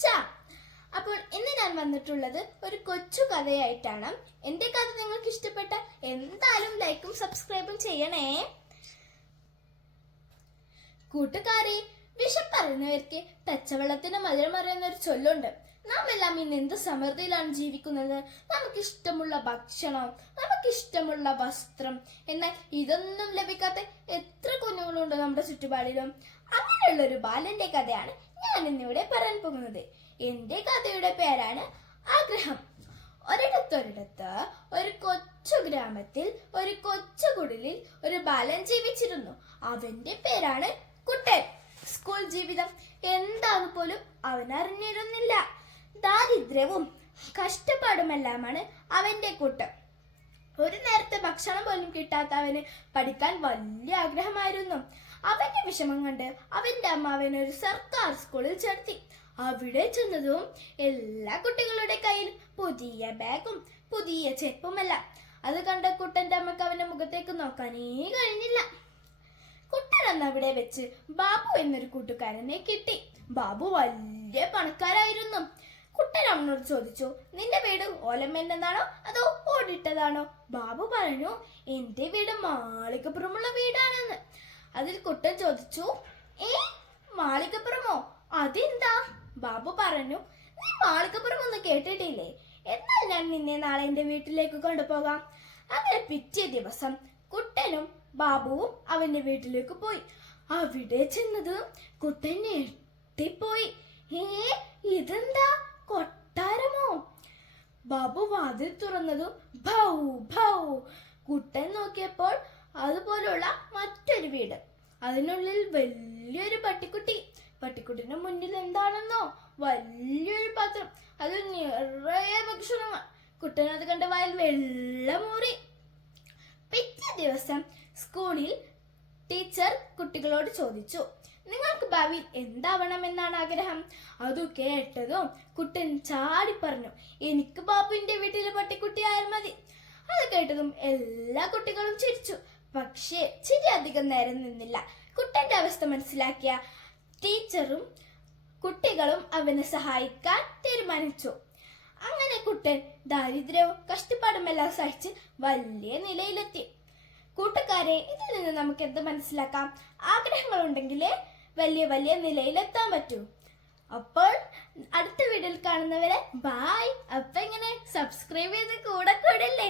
ച. അപ്പോൾ ഇന്ന് ഞാൻ വന്നിട്ടുള്ളത് ഒരു കൊച്ചു കഥയായിട്ടാണ്. എൻ്റെ കഥ നിങ്ങൾക്ക് ഇഷ്ടപ്പെട്ട എന്തായാലും ലൈക്കും സബ്സ്ക്രൈബും ചെയ്യണേ. കൂട്ടുകാരെ, വിശപ്പറിയുന്നവർക്ക് പച്ചവെള്ളത്തിന് മധുരം അറിയുന്ന ഒരു ചൊല്ലുണ്ട്. നാം എല്ലാം ഇന്ന് എന്ത് സമൃദ്ധിയിലാണ് ജീവിക്കുന്നത്. നമുക്കിഷ്ടമുള്ള ഭക്ഷണം, നമുക്കിഷ്ടമുള്ള വസ്ത്രം, എന്നാൽ ഇതൊന്നും ലഭിക്കാത്ത എത്ര കുഞ്ഞുങ്ങളുണ്ട് നമ്മുടെ ചുറ്റുപാടിലും. അങ്ങനെയുള്ള ഒരു ബാലന്റെ കഥയാണ് ഞാൻ ഇന്നിവിടെ പറയാൻ പോകുന്നത്. എന്റെ കഥയുടെ പേരാണ് ആഗ്രഹം. ഒരിടത്ത് ഒരു കൊച്ചു ഗ്രാമത്തിൽ ഒരു കൊച്ചു കുടിലിൽ ഒരു ബാലൻ ജീവിച്ചിരുന്നു. അവന്റെ പേരാണ് കുട്ടൻ. സ്കൂൾ ജീവിതം എന്താന്ന് പോലും അവൻ അറിഞ്ഞിരുന്നില്ല. ദാരിദ്ര്യവും കഷ്ടപ്പാടുമെല്ലാമാണ് അവന്റെ കൂട്ടം. ഒരു നേരത്തെ ഭക്ഷണം പോലും കിട്ടാത്ത അവന് പഠിക്കാൻ വലിയ ആഗ്രഹമായിരുന്നു. അവന്റെ വിഷമം കണ്ട് അവന്റെ അമ്മ അവനെ ഒരു സർക്കാർ സ്കൂളിൽ ചേർത്തി. അവിടെ ചെന്നതും എല്ലാ കുട്ടികളുടെ കയ്യിൽ പുതിയ ബാഗും പുതിയ ചെരുപ്പുമല്ല. അത് കണ്ട കുട്ടന്റെ അമ്മക്ക് അവന്റെ മുഖത്തേക്ക് നോക്കാനേ കഴിഞ്ഞില്ല. കുട്ടൻ അന്ന് അവിടെ വെച്ച് ബാബു എന്നൊരു കൂട്ടുകാരനെ കിട്ടി. ബാബു വലിയ പണക്കാരായിരുന്നു. കുട്ടൻ അമ്മനോട് ചോദിച്ചു, നിന്റെ വീട് ഓലമേന്റെതാണോ അതോ ഓടിട്ടതാണോ? ബാബു പറഞ്ഞു, എന്റെ വീട് മാളികപ്പുറമുള്ള വീടാണെന്ന്. അതിൽ കുട്ടൻ ചോദിച്ചു, മാളികപ്പുറമോ? അതെന്താ? ബാബു പറഞ്ഞു, നീ മാളികപ്പുറം ഒന്നും കേട്ടിട്ടില്ലേ? എന്നാൽ ഞാൻ നിന്നെ നാളെ എന്റെ വീട്ടിലേക്ക് കൊണ്ടുപോകാം. അങ്ങനെ പിറ്റേ ദിവസം കുട്ടനും ബാബുവും അവന്റെ വീട്ടിലേക്ക് പോയി. അവിടെ ചെന്നത് കുട്ടൻ ഞെട്ടിപ്പോയി. ഇതെന്താ, കൊട്ടാരമോ? ബാബു വാതിൽ തുറന്നതും ഭൗ ഭൗ. കുട്ടൻ നോക്കിയപ്പോൾ അതുപോലുള്ള മറ്റൊരു വീട്. അതിനുള്ളിൽ വലിയൊരു പട്ടിക്കുട്ടി. പട്ടിക്കുട്ടിന്റെ മുന്നിൽ എന്താണെന്നോ, വലിയൊരു പാത്രം, അതിൽ നിറയെ ഭക്ഷണങ്ങൾ. കുട്ടൻ അത് കണ്ട വായിൽ വെള്ളമൂറി. പിറ്റേ ദിവസം സ്കൂളിൽ ടീച്ചർ കുട്ടികളോട് ചോദിച്ചു, നിങ്ങൾക്ക് ഭാവിയിൽ എന്താവണമെന്നാണ് ആഗ്രഹം? അത് കേട്ടതും കുട്ടൻ ചാടി പറഞ്ഞു, എനിക്ക് ബാബുവിന്റെ വീട്ടിലെ പട്ടിക്കുട്ടിയായാൽ മതി. അത് കേട്ടതും എല്ലാ കുട്ടികളും ചിരിച്ചു. പക്ഷേ ചിരി അധികം നേരം നിന്നില്ല. കുട്ടന്റെ അവസ്ഥ മനസ്സിലാക്കിയ ടീച്ചറും കുട്ടികളും അവനെ സഹായിക്കാൻ തീരുമാനിച്ചു. അങ്ങനെ കുട്ടൻ ദാരിദ്ര്യവും കഷ്ടപ്പാടുമെല്ലാം സഹിച്ച് വലിയ നിലയിലെത്തി. കൂട്ടുകാരെ, ഇതിൽ നിന്ന് നമുക്ക് എന്ത് മനസ്സിലാക്കാം? ആഗ്രഹങ്ങൾ ഉണ്ടെങ്കിലേ വലിയ വലിയ നിലയിലെത്താൻ പറ്റൂ. അപ്പോൾ അടുത്ത വീഡിയോയിൽ കാണുന്നവരെ ബായ്. അപ്പൊ ഇങ്ങനെ സബ്സ്ക്രൈബ് ചെയ്ത് കൂടെ കൂടല്ലേ?